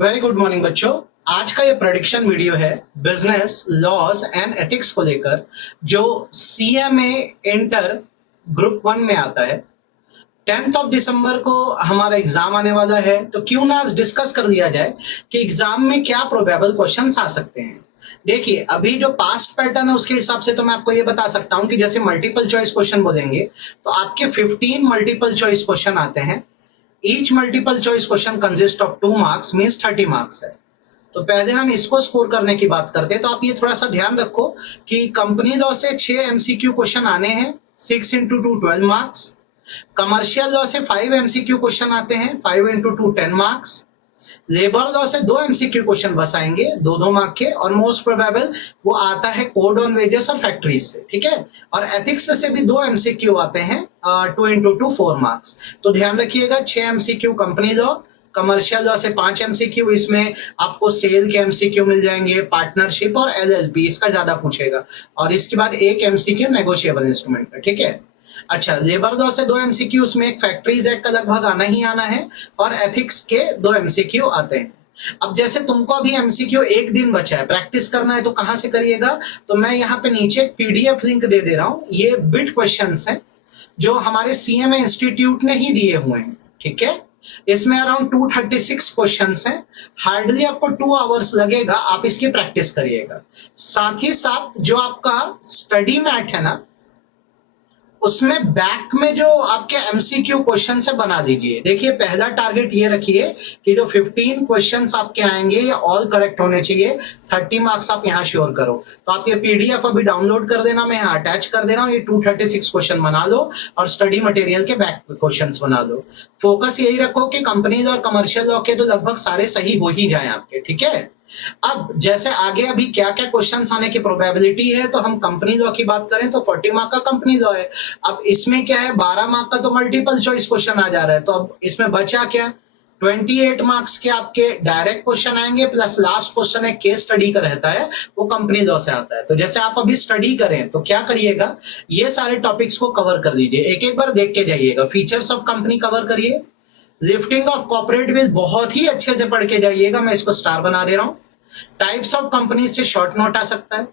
Very good morning बच्चों। आज का ये प्रेडिक्शन वीडियो है बिजनेस लॉज एंड एथिक्स को लेकर, जो सीएमए इंटर ग्रुप 1 में आता है। 10th ऑफ दिसंबर को हमारा एग्जाम आने वाला है, तो क्यों ना आज डिस्कस कर लिया जाए कि एग्जाम में क्या प्रोबेबल क्वेश्चंस आ सकते हैं। देखिए, अभी जो पास्ट पैटर्न है उसके हिसाब से तो मैं आपको ये बता सकता हूं कि जैसे मल्टीपल चॉइस क्वेश्चन बोलेंगे तो आपके 15 मल्टीपल चॉइस क्वेश्चन आते हैं। Each multiple choice question consist of 2 marks means 30 marks है। तो पहले हम इसको स्कोर करने की बात करते हैं। तो आप ये थोड़ा सा ध्यान रखो कि कंपनी लॉ से 6 एमसीक्यू क्वेश्चन आने हैं, 6 इंटू 2 12 मार्क्स। कमर्शियल लॉ से 5 एमसीक्यू क्वेश्चन आते हैं, 5 इंटू 2 10 मार्क्स। लेबर लॉ से 2 एमसीक्यू क्वेश्चन बस आएंगे, 2 मार्क के, और मोस्ट प्रोबेबल वो आता है कोड ऑन वेजेस और फैक्ट्रीज से, ठीक है। और एथिक्स से भी 2 एमसीक्यू आते हैं, 2 इंटू 2 4 मार्क्स। तो ध्यान रखिएगा, 6 MCQ company law, commercial law से 5 एमसीक्यू, इसमें आपको सेल के एमसीक्यू मिल जाएंगे, पार्टनरशिप और एलएलपी इसका ज्यादा पूछेगा, और इसके बाद एक एमसीक्यू नेगोशिएबल इंस्ट्रूमेंट का, ठीक है। अच्छा, लेबर लॉ से 2 एमसीक्यू, उसमें एक फैक्ट्रीज एक्ट का लगभग आना ही आना है, और एथिक्स के 2 एमसीक्यू आते हैं। अब जैसे तुमको अभी एमसीक्यू एक दिन बचा है, प्रैक्टिस करना है, तो कहां से करिएगा? तो मैं यहाँ पे नीचे एक पीडीएफ लिंक दे दे रहा हूं, ये बिट क्वेश्चंस हैं जो हमारे सीएमए इंस्टीट्यूट ने ही दिए हुए हैं, ठीक है। इसमें अराउंड 236 क्वेश्चंस हैं। हार्डली आपको 2 आवर्स लगेगा, आप इसकी प्रैक्टिस करिएगा। साथ ही साथ जो आपका स्टडी मैट है ना, उसमें बैक में जो आपके एमसीक्यू क्वेश्चन से बना दीजिए। देखिए, पहला टारगेट ये रखिए कि जो 15 क्वेश्चंस आपके आएंगे ये ऑल करेक्ट होने चाहिए, 30 मार्क्स आप यहाँ श्योर करो। तो आप ये पीडीएफ अभी डाउनलोड कर देना, मैं यहाँ अटैच कर दे रहा हूँ, ये 236 क्वेश्चन बना लो और स्टडी मटेरियल के बैक क्वेश्चन बना लो। फोकस यही रखो कि कंपनीज और कमर्शियल लॉ के तो लगभग सारे सही हो ही जाए आपके, ठीक है। अब जैसे आगे अभी क्या क्या क्वेश्चंस आने की प्रोबेबिलिटी है, तो हम कंपनी लॉ की बात करें तो 40 मार्क का कंपनी लॉ है। अब इसमें क्या है, 12 मार्क का तो मल्टीपल चॉइस क्वेश्चन आ जा रहा है, तो अब इसमें बचा क्या? 28 मार्क्स के आपके डायरेक्ट क्वेश्चन आएंगे, प्लस लास्ट क्वेश्चन है केस स्टडी का रहता है, वो कंपनी लॉ से आता है। तो जैसे आप अभी स्टडी करें तो क्या करिएगा, ये सारे टॉपिक्स को कवर कर दीजिए, एक एक बार देख के जाइएगा। फीचर्स ऑफ कंपनी कवर करिए, लिफ्टिंग ऑफ कॉर्पोरेट विल बहुत ही अच्छे से पढ़ के जाइएगा, मैं इसको स्टार बना दे रहा हूं। टाइप्स ऑफ कंपनी से शॉर्ट नोट आ सकता है।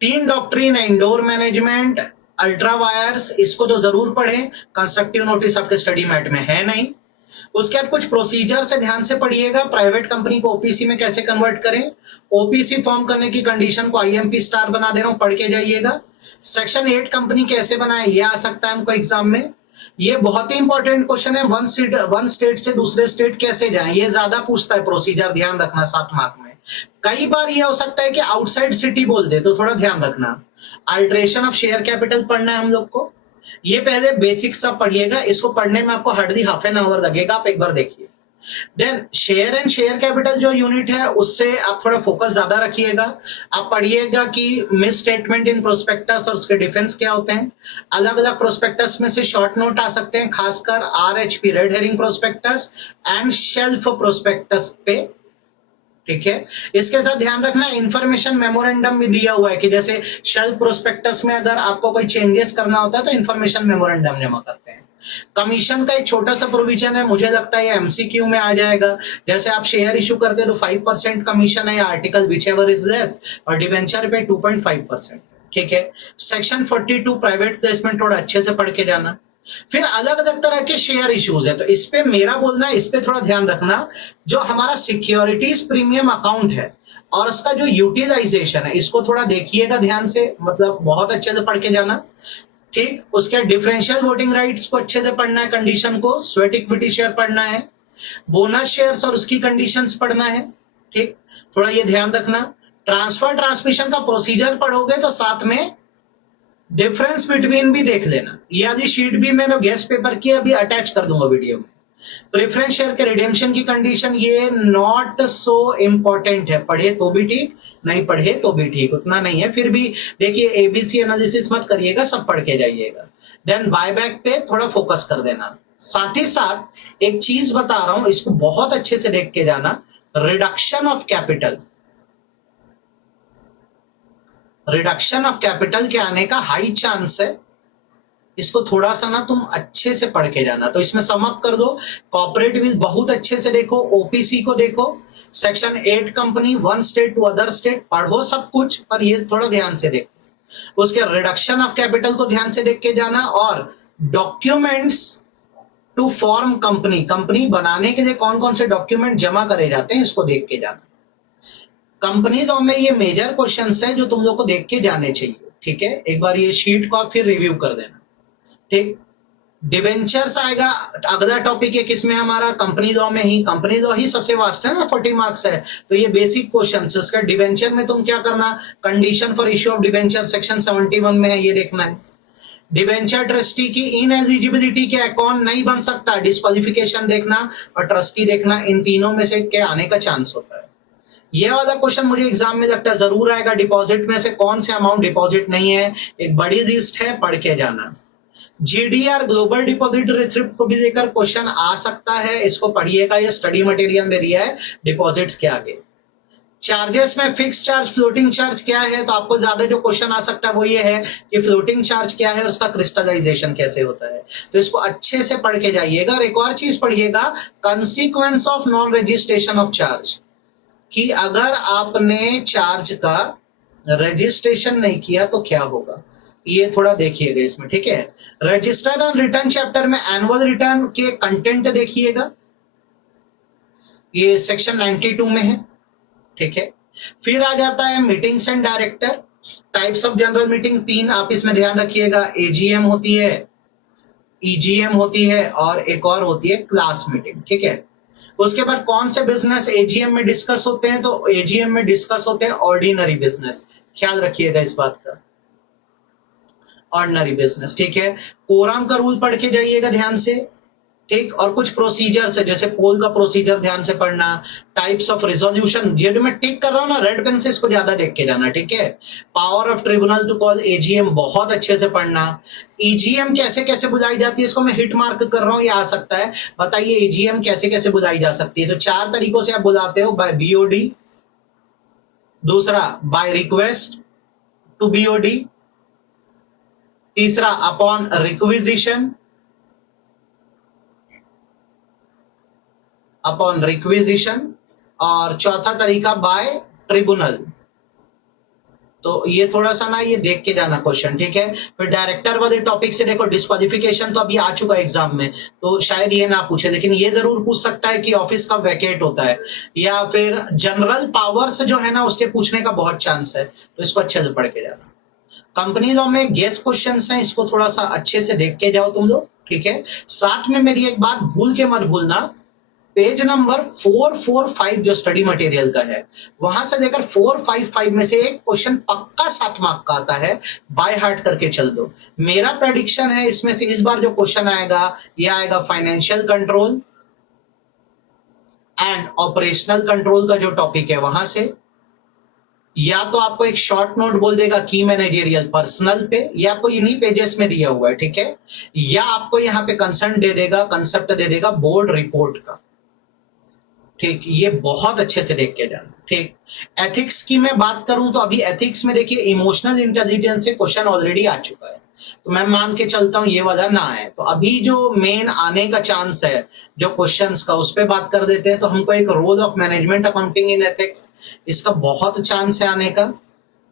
3 डॉक्ट्रिन है, इंडोर मैनेजमेंट, अल्ट्रा वायर्स, इसको तो जरूर पढ़ें, कंस्ट्रक्टिव नोटिस आपके स्टडी मैट में है नहीं। उसके बाद कुछ प्रोसीजर से ध्यान से पढ़िएगा, प्राइवेट कंपनी को ओपीसी में कैसे कन्वर्ट करें, ओपीसी फॉर्म करने की कंडीशन को आईएमपी स्टार बना दे रहा हूं, पढ़ के जाइएगा। सेक्शन 8 कंपनी कैसे बनाए, ये आ सकता है हमको एग्जाम में। ये बहुत ही इंपॉर्टेंट क्वेश्चन है, वन स्टेट से दूसरे स्टेट कैसे जाएं, ये ज्यादा पूछता है प्रोसीजर, ध्यान रखना 7 मार्क में। कई बार ये हो सकता है कि आउटसाइड सिटी बोल दे, तो थोड़ा ध्यान रखना। अल्ट्रेशन ऑफ शेयर कैपिटल पढ़ना है हम लोग को, ये पहले बेसिक सब पढ़िएगा, इसको पढ़ने में आपको हार्डली हाफ एन आवर लगेगा, आप एक बार देखिए। Then share and share capital जो यूनिट है, उससे आप थोड़ा फोकस ज्यादा रखिएगा। आप पढ़िएगा कि मिस स्टेटमेंट इन प्रोस्पेक्टस और उसके डिफेंस क्या होते हैं। अलग अलग प्रोस्पेक्टस में से शॉर्ट नोट आ सकते हैं, खासकर RHP red herring prospectus and shelf prospectus पे, ठीक है। इसके साथ ध्यान रखना, इंफॉर्मेशन मेमोरेंडम भी दिया हुआ है कि जैसे शेल्फ प्रोस्पेक्टस में अगर आपको कोई चेंजेस करना होता है तो इंफॉर्मेशन मेमोरेंडम जमा करते हैं। कमीशन का एक छोटा सा प्रोविजन है, मुझे लगता है ये एमसीक्यू में आ जाएगा। जैसे आप शेयर इशू करते हैं तो 5% कमीशन है, या article which ever is less, और डिवेंचर पे 2.5%, ठीक है। सेक्शन 42 प्राइवेट प्लेसमेंट थोड़ा अच्छे से पढ़ के जाना। फिर अलग अलग तरह के शेयर इश्यूज है, तो इस पे मेरा बोलना है, इस पे थोड़ा ध्यान रखना। जो हमारा सिक्योरिटीज प्रीमियम अकाउंट है और उसका जो यूटिलाइजेशन है, इसको थोड़ा देखिएगा ध्यान से, मतलब बहुत अच्छे से पढ़ के जाना, ठीक। उसके डिफरेंशियल वोटिंग राइट्स को अच्छे से पढ़ना है, कंडीशन को, स्वेट इक्विटी शेयर पढ़ना है, बोनस शेयर्स और उसकी कंडीशंस पढ़ना है, ठीक। थोड़ा ये ध्यान रखना। ट्रांसफर ट्रांसमिशन का प्रोसीजर पढ़ोगे तो साथ में डिफरेंस बिटवीन भी देख लेना। ये वाली शीट भी मैंने गेस्ट पेपर की अभी अटैच कर दूंगा वीडियो में। प्रेफरेंस शेयर के रिडेम्पशन की कंडीशन, ये नॉट सो इंपॉर्टेंट है, पढ़े तो भी ठीक, नहीं पढ़े तो भी ठीक, उतना नहीं है। फिर भी देखिए, एबीसी एनालिसिस मत करिएगा, सब पढ़ के जाइएगा। देन बायबैक पे थोड़ा फोकस कर देना। साथ ही साथ एक चीज बता रहा हूं, इसको बहुत अच्छे से देख के जाना, reduction of capital. Reduction of capital के आने का हाई चांस है, इसको थोड़ा सा ना तुम अच्छे से पढ़ के जाना। तो इसमें सम अप कर दो, कॉर्पोरेट विल बहुत अच्छे से देखो, ओपीसी को देखो, section 8 company, one state to other state, पढ़ो सब कुछ, पर ये थोड़ा ध्यान से देखो। उसके रिडक्शन ऑफ कैपिटल को ध्यान से देख के जाना, और documents to form company, company बनाने के लिए कौन कौन से डॉक्यूमेंट जमा करे जाते हैं इसको देख के जाना। कंपनी तो में ये मेजर क्वेश्चंस है जो तुम लोग को देख के जाने चाहिए, ठीक है। एक बार ये शीट को आप फिर रिव्यू कर देना, ठीक। डिवेंचर्स आएगा, अगला टॉपिक है किसमें हमारा, कंपनी लॉ में ही। कंपनी लॉ ही सबसे वास्ट है ना, 40 मार्क्स है, तो ये बेसिक क्वेश्चन। उसका डिवेंचर में तुम क्या करना, condition for issue of debenture section 71 में है, ये देखना है। डिवेंचर ट्रस्टी की इनएलिजिबिलिटी क्या है, कौन नहीं बन सकता, डिस्क्वालिफिकेशन देखना, और ट्रस्टी देखना, इन तीनों में से क्या आने का चांस होता है। ये वाला क्वेश्चन मुझे एग्जाम में लगता है जरूर आएगा, डिपॉजिट में से कौन से अमाउंट डिपॉजिट नहीं है, एक बड़ी लिस्ट है, पढ़ के जाना। जीडीआर ग्लोबल डिपॉजिट रिसिप्ट को भी लेकर क्वेश्चन आ सकता है, इसको पढ़िएगा, ये स्टडी मटेरियल में दिया है डिपॉजिट्स के आगे। चार्जेस में फिक्स चार्ज, फ्लोटिंग चार्ज क्या है, तो आपको ज्यादा जो क्वेश्चन आ सकता है वो ये है कि फ्लोटिंग चार्ज क्या है, उसका क्रिस्टलाइजेशन कैसे होता है, तो इसको अच्छे से पढ़ के जाइएगा। और एक और चीज पढ़िएगा, consequence of non registration of charge, कि अगर आपने चार्ज का रजिस्ट्रेशन नहीं किया तो क्या होगा, ये थोड़ा देखिएगा इसमें, ठीक है। रजिस्टर्ड ऑन रिटर्न चैप्टर में एनुअल रिटर्न के कंटेंट देखिएगा, ये सेक्शन 92 में है, ठीक है। फिर आ जाता है meetings and director, types of general meeting 3 आप इसमें ध्यान रखिएगा, एजीएम होती है, ईजीएम होती है, और एक और होती है क्लास मीटिंग, ठीक है। उसके बाद कौन से बिजनेस एजीएम में डिस्कस होते हैं, तो एजीएम में डिस्कस होते हैं ऑर्डिनरी बिजनेस, ख्याल रखिएगा इस बात का, ऑर्डिनरी बिजनेस, ठीक है। कोरम का रूल पढ़ के जाइएगा ध्यान से, ठीक। और कुछ प्रोसीजर्स है, जैसे पोल का प्रोसीजर ध्यान से पढ़ना, टाइप्स ऑफ रिजोल्यूशन, ये जो मैं टिक कर रहा हूं ना रेड पेन से, इसको ज्यादा देख के जाना, ठीक है। Power of tribunal to call AGM बहुत अच्छे से पढ़ना। ईजीएम कैसे कैसे बुलाई जाती है, इसको मैं हिट मार्क कर रहा हूं, ये आ सकता है, बताइए ईजीएम कैसे कैसे बुलाई जा सकती है। तो 4 तरीकों से आप बुलाते हो, बाय बीओडी, दूसरा बाय रिक्वेस्ट टू बीओडी, तीसरा अपॉन रिक्विजिशन, अपॉन रिक्विजिशन, और चौथा तरीका बाय ट्रिब्यूनल। तो ये थोड़ा सा ना ये देख के जाना क्वेश्चन, ठीक है। फिर डायरेक्टर वाले टॉपिक से देखो, डिस्क्वालिफिकेशन तो अभी आ चुका है एग्जाम में, तो शायद ये ना पूछे, लेकिन ये जरूर पूछ सकता है कि ऑफिस कब वैकेट होता है, या फिर जनरल पावर्स जो है ना उसके पूछने का बहुत चांस है, तो इसको अच्छे से पढ़ के जाना। कंपनी लॉ में गेस क्वेश्चंस हैं, इसको थोड़ा सा अच्छे से देख के जाओ तुम लोग, ठीक है। साथ में मेरी एक बात भूल के मत भूलना, पेज नंबर 445 जो स्टडी मटेरियल का है, वहां से लेकर 455 में से एक क्वेश्चन पक्का 7 मार्क का आता है, बाय हार्ट करके चल दो। मेरा प्रेडिक्शन है इसमें से इस बार जो क्वेश्चन आएगा, ये आएगा financial control and operational control का जो टॉपिक है वहां से, या तो आपको एक शॉर्ट नोट बोल देगा की मैनेजरियल पर्सनल पे, ये आपको इन्हीं पेजेस में दिया हुआ है, ठीक है। या आपको यहाँ पे कंसेप्ट दे देगा, कंसेप्ट दे देगा बोर्ड रिपोर्ट का, ठीक। ये बहुत अच्छे से देख के जाना, ठीक। एथिक्स की मैं बात करूं तो अभी एथिक्स में देखिए इमोशनल इंटेलिजेंस से क्वेश्चन ऑलरेडी आ चुका है, तो मैं मान के चलता हूं ये वाला ना है, तो अभी जो मेन आने का चांस है जो क्वेश्चंस का, उस पर बात कर देते हैं। तो हमको एक role of management accounting in ethics, इसका बहुत चांस है आने का,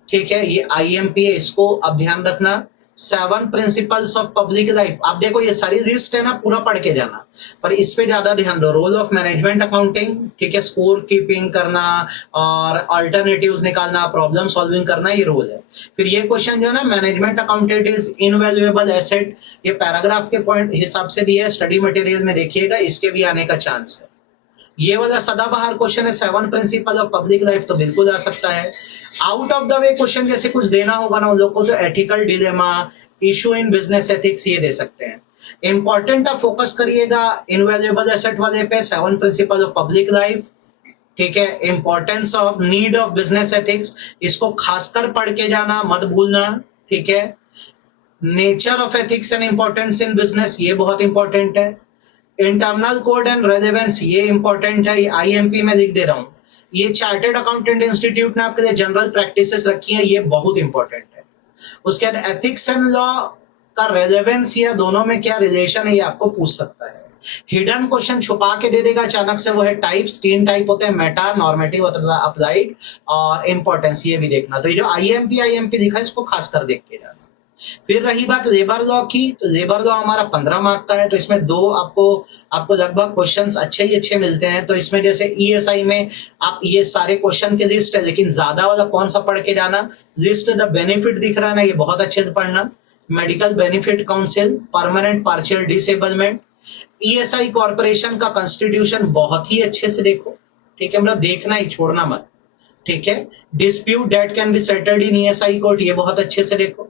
ठीक है। ये आईएमपी है, इसको अब ध्यान रखना। 7 प्रिंसिपल्स ऑफ पब्लिक लाइफ, आप देखो ये सारी लिस्ट है ना, पूरा पढ़ के जाना, पर इस पे ज्यादा ध्यान दो। रोल ऑफ मैनेजमेंट अकाउंटिंग, ठीक है, स्कोर कीपिंग करना और अल्टरनेटिव्स निकालना, प्रॉब्लम सॉल्विंग करना, ये रोल है। फिर ये क्वेश्चन जो है ना, management accountant is invaluable asset, ये पैराग्राफ के पॉइंट हिसाब से दिया है, स्टडी मटेरियल में देखिएगा, इसके भी आने का चांस है। ये वाला सदाबहार क्वेश्चन है 7 प्रिंसिपल ऑफ पब्लिक लाइफ, तो बिल्कुल आ सकता है। Out of the way question जैसे कुछ देना होगा ना उन लोग को, तो ethical dilemma, issue in business ethics, ये दे सकते हैं। इंपॉर्टेंट आप फोकस करिएगा इनवैल्यूएबल एसेट वाले पे, 7 प्रिंसिपल ऑफ पब्लिक लाइफ, ठीक है। Importance of need of business ethics, इसको खासकर पढ़ के जाना, मत भूलना, ठीक है। Nature of ethics and importance in business, ये बहुत इंपॉर्टेंट है। इंटरनल कोड एंड रेलेवेंस, ये इंपॉर्टेंट है, ये आईएमपी में लिख दे रहा हूं। ये चार्टर्ड अकाउंटेंट इंस्टीट्यूट ने आपके लिए जनरल प्रैक्टिसेस रखी है, ये बहुत इंपॉर्टेंट है। उसके बाद एथिक्स एंड लॉ का रेलेवेंस या दोनों में क्या रिलेशन है ये आपको पूछ सकता है। हिडन क्वेश्चन छुपा के दे देगा अचानक से, वो है टाइप्स। 3 टाइप होते हैं, मेटा, नॉर्मेटिव, अप्लाइड और इंपॉर्टेंस। ये भी देखना। तो ये जो आईएमपी दिखा है इसको खासकर देख के जाना। फिर रही बात लेबर लॉ की, तो लेबर लॉ हमारा 15 मार्क का है, तो इसमें दो आपको लगभग क्वेश्चंस अच्छे ही अच्छे मिलते हैं। तो इसमें जैसे ईएसआई में आप ये सारे क्वेश्चन की लिस्ट है, लेकिन ज्यादा वाला कौन सा पढ़ के जाना, लिस्ट द बेनिफिट दिख रहा है ना, ये बहुत अच्छे से पढ़ना। Medical benefit council, permanent partial disablement, ESI corporation का कॉन्स्टिट्यूशन बहुत ही अच्छे से देखो, ठीक है, मतलब देखना ही, छोड़ना मत, ठीक है। Dispute that can be settled in ESI court, ये बहुत अच्छे से देखो,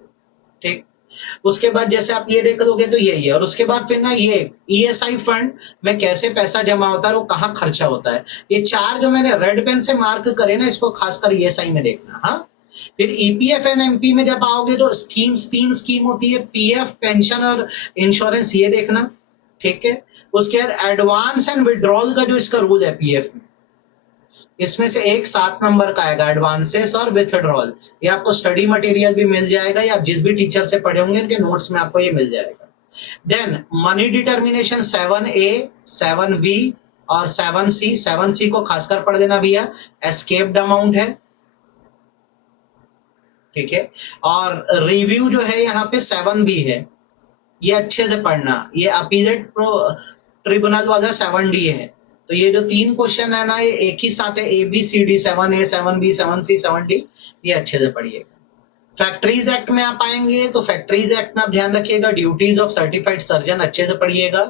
ठीक। उसके बाद जैसे आप ये देख लोगे तो यही है। और उसके बाद फिर ना ये ईएसआई फंड में कैसे पैसा जमा होता है और वो कहाँ खर्चा होता है, ये 4 जो मैंने रेड पेन से मार्क करे ना, इसको खासकर ईएसआई में देखना। हाँ, फिर ईपीएफ एंड एमपी में जब आओगे तो स्कीम्स 3 स्कीम होती है, पीएफ, पेंशन और इंश्योरेंस, ये देखना, ठीक है। उसके बाद एडवांस एंड विड्रॉल का जो इसका रूल है पीएफ में, इसमें से एक 7 नंबर का आएगा, एडवांसेस और विथड्रॉल। ये आपको स्टडी मटेरियल भी मिल जाएगा, या आप जिस भी टीचर से पढ़े होंगे उनके नोट्स में आपको ये मिल जाएगा। Then money determination 7A, 7B और 7C। 7C को खासकर पढ़ देना भैया, एस्केप्ड अमाउंट है, ठीक है। और रिव्यू जो है यहाँ पे 7B है, ये अच्छे से पढ़ना। ये अपीलेट ट्रिब्यूनल वाला 7D है। तो ये जो 3 क्वेश्चन है ना, ये एक ही साथ है, ABCD, 7A, 7B, 7C, 7D, ये अच्छे से पढ़िएगा। फैक्ट्रीज एक्ट में आप आएंगे तो फैक्ट्रीज एक्ट में आप ध्यान रखिएगा, ड्यूटीज ऑफ सर्टिफाइड सर्जन अच्छे से पढ़िएगा,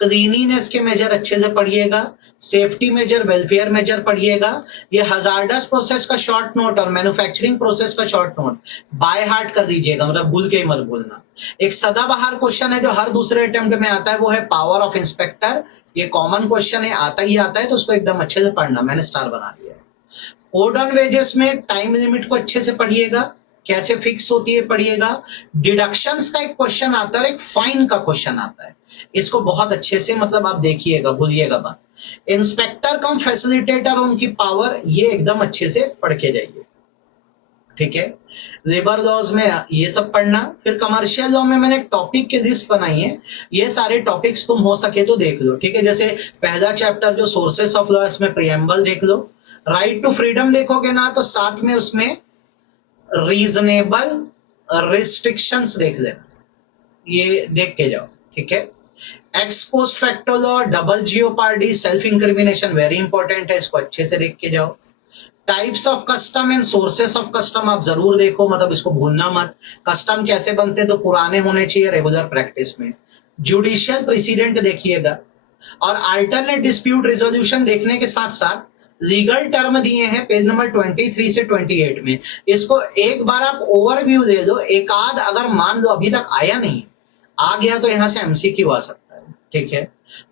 क्लीनिनेस के मेजर अच्छे से पढ़िएगा, सेफ्टी मेजर, वेलफेयर मेजर पढ़िएगा। ये हजार्डस प्रोसेस का शॉर्ट नोट और मैन्युफैक्चरिंग प्रोसेस का शॉर्ट नोट बाय हार्ट कर दीजिएगा, मतलब भूल के ही मत भूलना। एक सदाबहार क्वेश्चन है जो हर दूसरे अटेम्प्ट में आता है, वो है पावर ऑफ इंस्पेक्टर। ये कॉमन क्वेश्चन है, आता ही आता है, तो उसको एकदम अच्छे से पढ़ना, मैंने स्टार बना दिया है। कोड ऑन वेजेस में टाइम लिमिट को अच्छे से पढ़िएगा, कैसे फिक्स होती है पढ़िएगा। डिडक्शंस का एक क्वेश्चन आता है और एक फाइन का क्वेश्चन आता है, इसको बहुत अच्छे से मतलब आप देखिएगा, भूलिएगा मत। इंस्पेक्टर कम फैसिलिटेटर, उनकी पावर, ये एकदम अच्छे से पढ़ के जाइए, ठीक है। लेबर लॉज में ये सब पढ़ना। फिर कमर्शियल लॉ में मैंने टॉपिक की लिस्ट बनाई है, ये सारे टॉपिक्स तुम हो सके तो देख लो, ठीक है। जैसे पहला चैप्टर जो सोर्सेस ऑफ लॉ, इसमें प्रियम्बल देख लो। राइट टू फ्रीडम देखोगे ना तो साथ में उसमें रीजनेबल रिस्ट्रिक्शंस देख लेना, ये देख के जाओ, ठीक है। X post facto law, double jeopardy, self incrimination very important है, इसको अच्छे से देख के जाओ। Types of custom and sources of custom आप जरूर देखो, मतलब इसको भूलना मत। कस्टम कैसे बनते, तो पुराने होने चाहिए रेगुलर प्रैक्टिस में। जुडिशियल प्रेसिडेंट देखिएगा, और अल्टरनेट डिस्प्यूट रेजोल्यूशन देखने के साथ साथ लीगल टर्म दिए हैं पेज नंबर 23 से 28 में, इसको एक बार आप ओवरव्यू दे दो। एक आध अगर मान लो अभी तक आया नहीं, आ गया तो यहां से एमसीक्यू आ सकता है, ठीक है।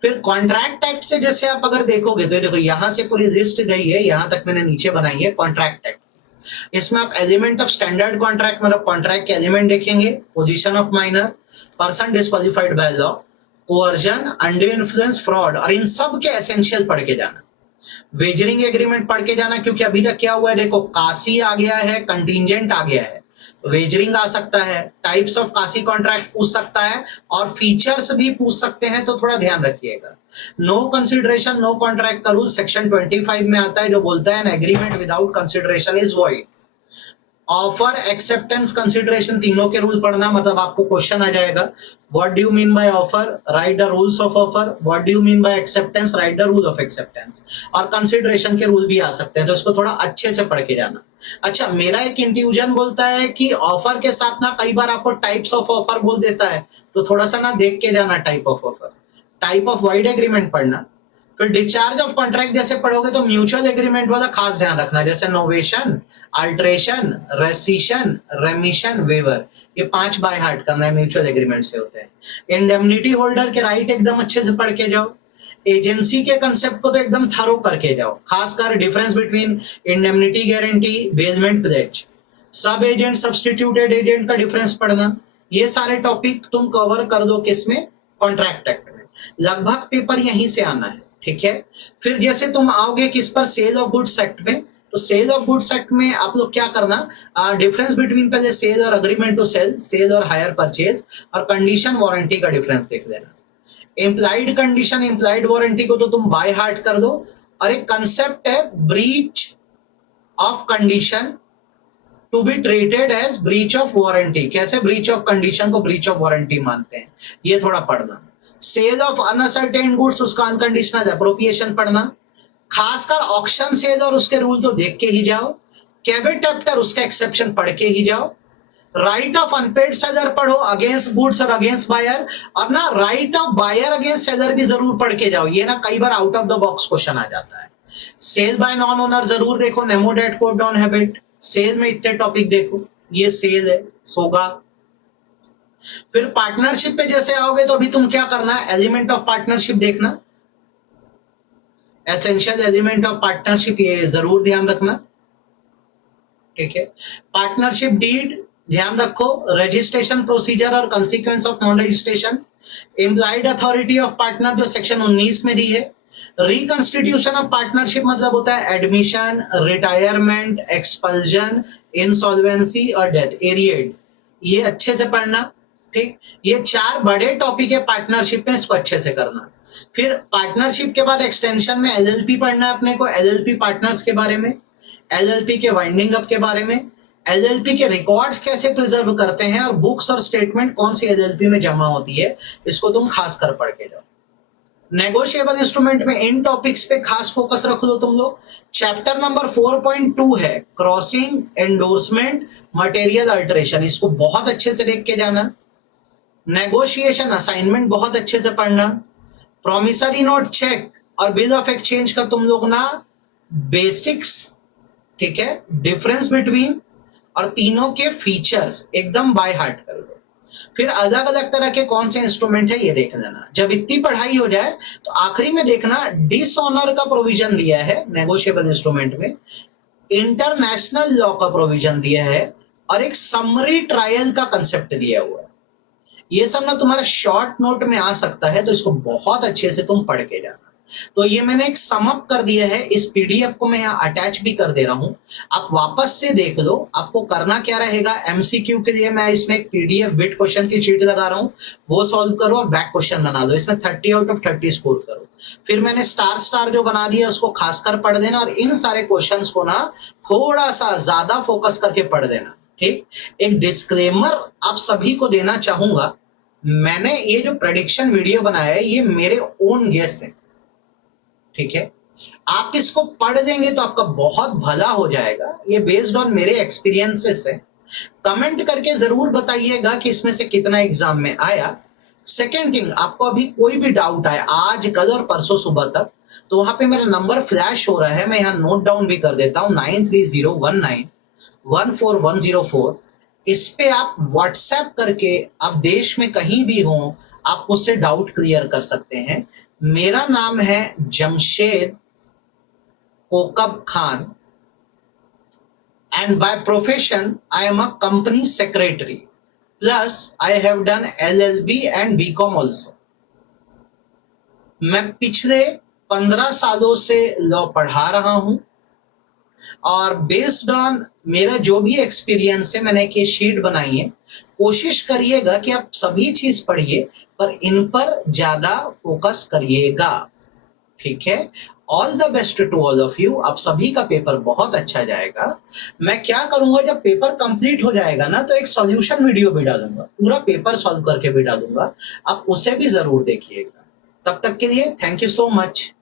फिर कॉन्ट्रैक्ट एक्ट से जैसे आप अगर देखोगे तो देखो यहां से पूरी लिस्ट गई है, यहां तक मैंने नीचे बनाई है कॉन्ट्रैक्ट एक्ट। इसमें आप एलिमेंट ऑफ स्टैंडर्ड कॉन्ट्रैक्ट, मतलब कॉन्ट्रैक्ट के एलिमेंट देखेंगे, position of minor, person disqualified by law, coercion, under influence, fraud, और इन सब के एसेंशियल पढ़ के जाना। वेजरिंग एग्रीमेंट पढ़ के जाना, क्योंकि अभी तक क्या हुआ है देखो, कासी आ गया है, कंटिजेंट आ गया है, वेजरिंग आ सकता है, टाइप्स ऑफ कासी कॉन्ट्रैक्ट पूछ सकता है, और फीचर्स भी पूछ सकते हैं, तो थोड़ा ध्यान रखिएगा। नो कंसिडरेशन नो कॉन्ट्रैक्ट का रूल सेक्शन 25 में आता है, जो बोलता है an agreement without consideration is void. Offer, acceptance, consideration, तीनों के रूल पढ़ना, मतलब आपको क्वेश्चन आ जाएगा, what do you mean by offer, right the rules of offer, what do you mean by acceptance, right the rule of acceptance, और consideration के rule भी आ सकते हैं, तो इसको थोड़ा अच्छे से पढ़ के जाना। अच्छा, मेरा एक इंट्यूजन बोलता है कि ऑफर के साथ ना कई बार आपको टाइप्स ऑफ ऑफर बोल देता है, तो थोड़ा सा ना देख के जाना type of offer. Type of wide agreement पढ़ना। फिर डिस्चार्ज ऑफ कॉन्ट्रैक्ट जैसे पढ़ोगे तो म्यूचुअल एग्रीमेंट वाला खास ध्यान रखना, जैसे novation, alteration, rescission, remission, waiver, ये 5 बाय हार्ट करना है, म्यूचुअल एग्रीमेंट से होते हैं। इंडेमनिटी होल्डर के राइट एकदम अच्छे से पढ़ के जाओ। एजेंसी के कंसेप्ट को तो एकदम थरो करके जाओ, खासकर difference between indemnity guarantee, bailment pledge, sub agent, substituted agent का डिफरेंस पढ़ना। ये सारे टॉपिक तुम कवर कर दो किसमें, कॉन्ट्रैक्ट एक्ट में, लगभग पेपर यहीं से आना है, ठीक है। फिर जैसे तुम आओगे किस पर, सेल ऑफ गुड्स एक्ट में, तो सेल ऑफ गुड्स एक्ट में आप लोग क्या करना, डिफरेंस बिटवीन पहले सेल और अग्रीमेंट टू सेल, सेल और हायर परचेज, और कंडीशन वारंटी का डिफरेंस देख लेना। इम्प्लाइड कंडीशन, इम्प्लाइड वारंटी को तो तुम बाय हार्ट कर दो, और एक कंसेप्ट है breach of condition to be treated as breach of warranty. कैसे ब्रीच ऑफ कंडीशन को ब्रीच ऑफ वारंटी मानते हैं, ये थोड़ा पढ़ना। सेल ऑफ अनअसर्टेन गुड्स, उसका अनकंडीशनल एप्रोप्रिएशन पढ़ना। खासकर ऑक्शन सेल और उसके रूल तो देख के ही जाओ। कैवेटेप्टर, उसका एक्सेप्शन पढ़ के ही जाओ। राइट ऑफ अनपेड सेलर पढ़ो, अगेंस्ट गुड्स और अगेंस्ट बायर, और ना right of buyer against seller भी जरूर पढ़ के जाओ, ये ना कई बार out of the box question आ जाता है। सेल बाय नॉन ओनर जरूर देखो, नेमो डेट कोड डॉन हैबिट, सेल में इतने टॉपिक देखो, ये सेल है, सोगा। फिर पार्टनरशिप पे जैसे आओगे तो अभी तुम क्या करना है, एलिमेंट ऑफ पार्टनरशिप देखना, एसेंशियल एलिमेंट ऑफ पार्टनरशिप, ये जरूर ध्यान रखना, ठीक है। पार्टनरशिप डीड ध्यान रखो, रजिस्ट्रेशन प्रोसीजर और consequence of non registration, implied authority of partner जो सेक्शन 19 में दी है। रिकंस्टिट्यूशन ऑफ पार्टनरशिप मतलब होता है एडमिशन, रिटायरमेंट, एक्सपल्जन, इंसॉल्वेंसी और डेथ, एरिएड, ये अच्छे से पढ़ना, ठीक। ये 4 बड़े टॉपिक है पार्टनरशिप में, इसको अच्छे से करना। फिर पार्टनरशिप के बाद एक्सटेंशन में एलएलपी पढ़ना है अपने को, एलएलपी पार्टनर्स के बारे में, एलएलपी के वाइंडिंग अप के बारे में, एलएलपी के रिकॉर्ड्स कैसे प्रिजर्व करते हैं, और बुक्स और स्टेटमेंट कौन सी एलएलपी में जमा होती है, इसको तुम खास कर पढ़ के जाओ। नेगोशिएबल इंस्ट्रूमेंट में इन टॉपिक्स पे खास फोकस रख दो तुम लोग। चैप्टर नंबर 4.2 है क्रॉसिंग, एंडोर्समेंट, मटेरियल अल्टरेशन, इसको बहुत अच्छे से देख के जाना। नेगोशिएशन असाइनमेंट बहुत अच्छे से पढ़ना। प्रोमिसरी नोट चेक और बिल ऑफ एक्सचेंज का तुम लोग ना बेसिक्स, ठीक है, डिफरेंस बिटवीन और तीनों के फीचर्स एकदम बाय हार्ट कर लो। फिर अलग अलग तरह के कौन से इंस्ट्रूमेंट है ये देख लेना। जब इतनी पढ़ाई हो जाए तो आखिरी में देखना डिसऑनर का प्रोविजन दिया है नेगोशिएबल इंस्ट्रूमेंट में, इंटरनेशनल लॉ का प्रोविजन दिया है, और एक समरी ट्रायल का कंसेप्ट दिया हुआ है। ये सब ना तुम्हारा शॉर्ट नोट में आ सकता है, तो इसको बहुत अच्छे से तुम पढ़ के जाना। तो ये मैंने एक समअप कर दिया है, इस पीडीएफ को मैं यहाँ अटैच भी कर दे रहा हूं, आप वापस से देख लो। आपको करना क्या रहेगा, एमसीक्यू के लिए मैं इसमें एक पीडीएफ बिट क्वेश्चन की शीट लगा रहा हूं, वो सॉल्व करो और बैक क्वेश्चन बना दो, इसमें 30 आउट ऑफ 30 स्कोर करो। फिर मैंने स्टार स्टार जो बना दिया उसको खासकर पढ़ देना, और इन सारे क्वेश्चंस को ना थोड़ा सा ज्यादा फोकस करके पढ़ देना, ठीक। एक डिस्क्लेमर आप सभी को देना चाहूंगा, मैंने ये जो प्रेडिक्शन वीडियो बनाया है ये मेरे ओन गेस है, ठीक है। आप इसको पढ़ देंगे तो आपका बहुत भला हो जाएगा, ये बेस्ड ऑन मेरे एक्सपीरियंसेस है। कमेंट करके जरूर बताइएगा कि इसमें से कितना एग्जाम में आया। सेकेंड थिंग, आपको अभी कोई भी डाउट आए आज, कल और परसों सुबह तक, तो वहां पे मेरा नंबर फ्लैश हो रहा है, मैं यहाँ नोट डाउन भी कर देता हूँ, 9301914104। इस पे आप व्हाट्सएप करके, आप देश में कहीं भी हो, आप मुझसे डाउट क्लियर कर सकते हैं। मेरा नाम है Jamshed Kokab Khan, and by profession I am a company secretary, plus I have done LLB and BCom also। मैं पिछले 15 सालों से लॉ पढ़ा रहा हूं, और बेस्ड ऑन मेरा जो भी एक्सपीरियंस है मैंने एक ये शीट बनाई है। कोशिश करिएगा कि आप सभी चीज पढ़िए, पर इन पर ज्यादा फोकस करिएगा, ठीक है। All the best to all of you, आप सभी का पेपर बहुत अच्छा जाएगा। मैं क्या करूंगा, जब पेपर कंप्लीट हो जाएगा ना तो एक सॉल्यूशन वीडियो भी डालूंगा, पूरा पेपर सॉल्व करके भी डालूंगा, आप उसे भी जरूर देखिएगा। तब तक के लिए थैंक यू सो मच।